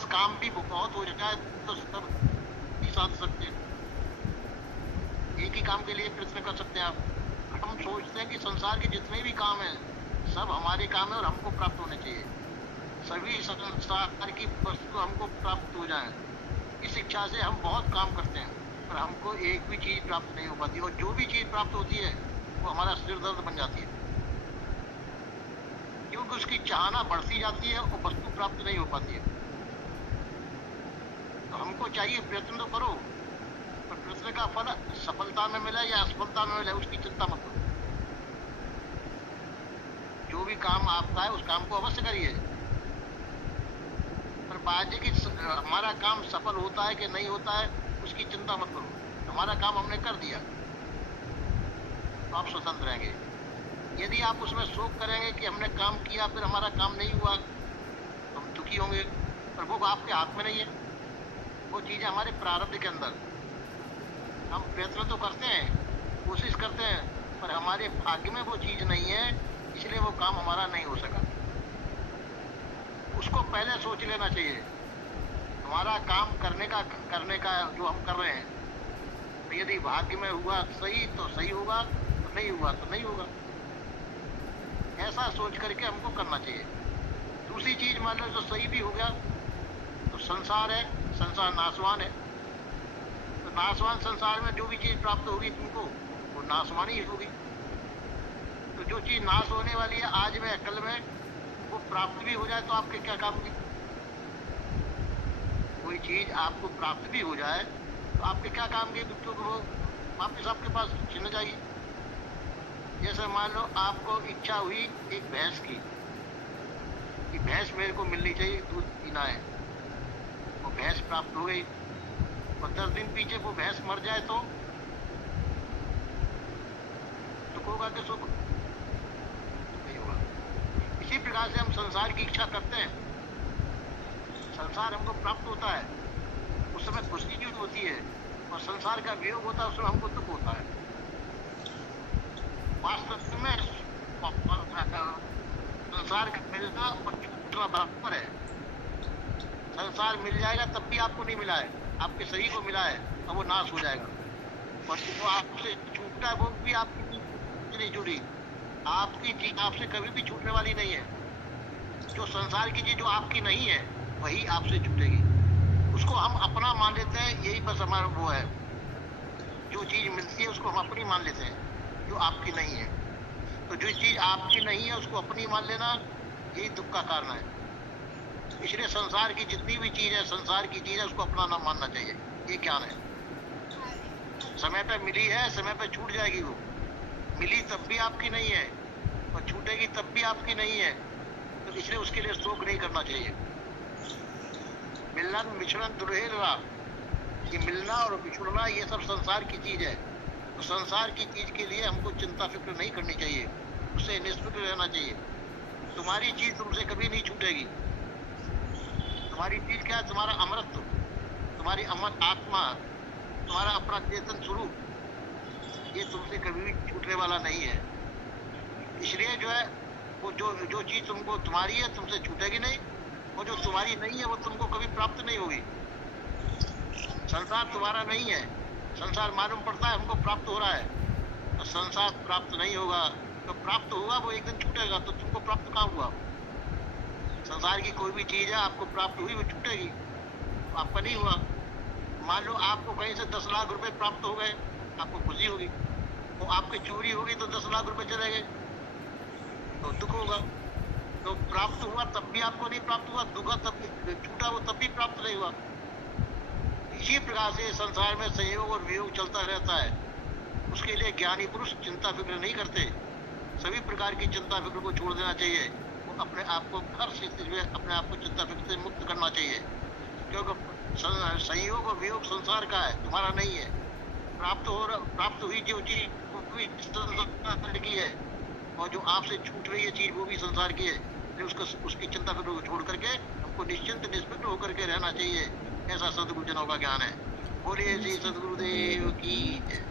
पास काम भी बहुत हो जाए तो सब ही साध सकते हैं। एक ही काम के लिए प्रयत्न कर सकते हैं आप। हम सोचते हैं कि संसार के जितने भी काम हैं सब हमारे काम है और हमको प्राप्त होने चाहिए। सभी संसार की वस्तु हमको प्राप्त हो जाए, इस इच्छा से हम बहुत काम करते हैं, पर हमको एक भी चीज प्राप्त नहीं हो पाती, और जो भी चीज प्राप्त होती है वो हमारा सिर दर्द बन जाती है, क्योंकि उसकी चाहना बढ़ती जाती है और वस्तु प्राप्त नहीं हो पाती है। तो हमको चाहिए प्रयत्न तो करो, पर प्रयत्न का फल सफलता में मिले या असफलता में मिले उसकी चिंता मत करो। जो भी काम आपका है उस काम को अवश्य करिए, पर बात है कि हमारा काम सफल होता है कि नहीं होता है उसकी चिंता मत करो। हमारा काम हमने कर दिया तो आप स्वतंत्र रहेंगे। यदि आप उसमें शोक करेंगे कि हमने काम किया फिर हमारा काम नहीं हुआ तो हम दुखी होंगे, पर वो आपके हाथ में नहीं है। वो चीज़ हमारे प्रारब्ध के अंदर, हम प्रयत्न तो करते हैं, कोशिश करते हैं, पर हमारे भाग्य में वो चीज़ नहीं है, इसलिए वो काम हमारा नहीं हो सका। उसको पहले सोच लेना चाहिए। हमारा काम करने का जो हम कर रहे हैं, तो यदि भाग्य में हुआ सही तो सही होगा, तो नहीं हुआ तो नहीं होगा। ऐसा सोच करके हमको करना चाहिए। दूसरी चीज मान लो जो सही भी हो गया, तो संसार है, संसार नाशवान है, तो नाशवान संसार में जो भी चीज प्राप्त होगी तुमको वो नाशवान ही होगी। तो जो चीज नाश होने वाली है आज में कल में, वो प्राप्त भी हो जाए तो आपके क्या काम की। कोई चीज आपको प्राप्त भी हो जाए तो आपके क्या काम की, क्योंकि वो वापस आपके पास छिन जाएगी। जैसे मान लो आपको इच्छा हुई एक भैंस की, कि भैंस मेरे को मिलनी चाहिए, दूध पीना है, वो भैंस प्राप्त हो गई, और 10 दिन पीछे वो भैंस मर जाए तो दुख होगा कि सुख नहीं होगा। इसी प्रकार से हम संसार की इच्छा करते हैं, संसार हमको प्राप्त होता है, उस समय खुशी भी होती है, और संसार का वियोग होता है उस समय हमको दुख होता है। वास्तव में संसार का मिलना और छूटना बराबर है। संसार मिल जाएगा तब भी आपको नहीं मिला है, आपके शरीर को मिला है और वो नाश हो जाएगा, और जो आपसे छूटता है वो भी आपकी नहीं जुड़ी, आपकी चीज आपसे कभी भी छूटने वाली नहीं है। जो संसार की चीज जो आपकी नहीं है वही आपसे छूटेगी, उसको हम अपना मान लेते हैं, यही बस हमारा वो है। जो चीज मिलती है उसको हम अपनी मान लेते हैं जो आपकी नहीं है, तो जो चीज आपकी नहीं है उसको अपनी मान लेना यही दुख का कारण है। इसलिए संसार की जितनी भी चीज है, संसार की चीज है, उसको अपना ना मानना चाहिए, ये ज्ञान है। समय पे मिली है, समय पे छूट जाएगी। वो मिली तब भी आपकी नहीं है और छूटेगी तब भी आपकी नहीं है, तो इसलिए उसके लिए शोक नहीं करना चाहिए। मिलन मिश्रण दुर्हेरा, ये मिलना और बिछुड़ना ये सब संसार की चीज है, तो संसार की चीज के लिए हमको चिंता फिक्र नहीं करनी चाहिए, उससे निष्फिक्र रहना चाहिए। तुम्हारी चीज तुमसे कभी नहीं छूटेगी। तुम्हारी चीज क्या है? तुम्हारा अमरत्व, तुम्हारी अमर आत्मा, तुम्हारा अपना चेतन स्वरूप, ये तुमसे कभी भी छूटने वाला नहीं है। इसलिए जो है वो जो चीज तुमको तुम्हारी है तुमसे छूटेगी नहीं, और जो तुम्हारी नहीं है वो तुमको कभी प्राप्त नहीं होगी। संसार तुम्हारा नहीं है, संसार मालूम पड़ता है हमको प्राप्त हो रहा है, तो संसार प्राप्त नहीं होगा। तो प्राप्त हुआ वो एक दिन छूटेगा, तो तुमको प्राप्त कहाँ हुआ? संसार की कोई भी चीज है आपको प्राप्त हुई वो छूटेगी, तो आपका नहीं हुआ। मान लो आपको कहीं से 10 लाख रुपए प्राप्त हो गए, आपको खुशी होगी, तो आपकी चोरी होगी तो 10 लाख रुपए चले गए तो दुख होगा। तो प्राप्त हुआ तब भी आपको नहीं प्राप्त हुआ, दुख तब छूटा वो तब भी प्राप्त नहीं हुआ। इसी प्रकार से संसार में संयोग और वियोग चलता रहता है, उसके लिए ज्ञानी पुरुष चिंता फिक्र नहीं करते। सभी प्रकार की चिंता फिक्र को छोड़ देना चाहिए, वो अपने आप को हर स्थिति में अपने आप को चिंता फिक्र से मुक्त करना चाहिए, क्योंकि संयोग और वियोग संसार का है, तुम्हारा नहीं है। प्राप्त हुई जो चीज वो भी संसार की है, और जो आपसे छूट रही है चीज वो भी संसार की है। उसकी चिंता फिक्र को छोड़ करके हमको निश्चिंत निष्फिक्र होकर के रहना चाहिए। ऐसा सदगुरुजनों का ज्ञान है। बोलिए श्री सदगुरुदेव की जय।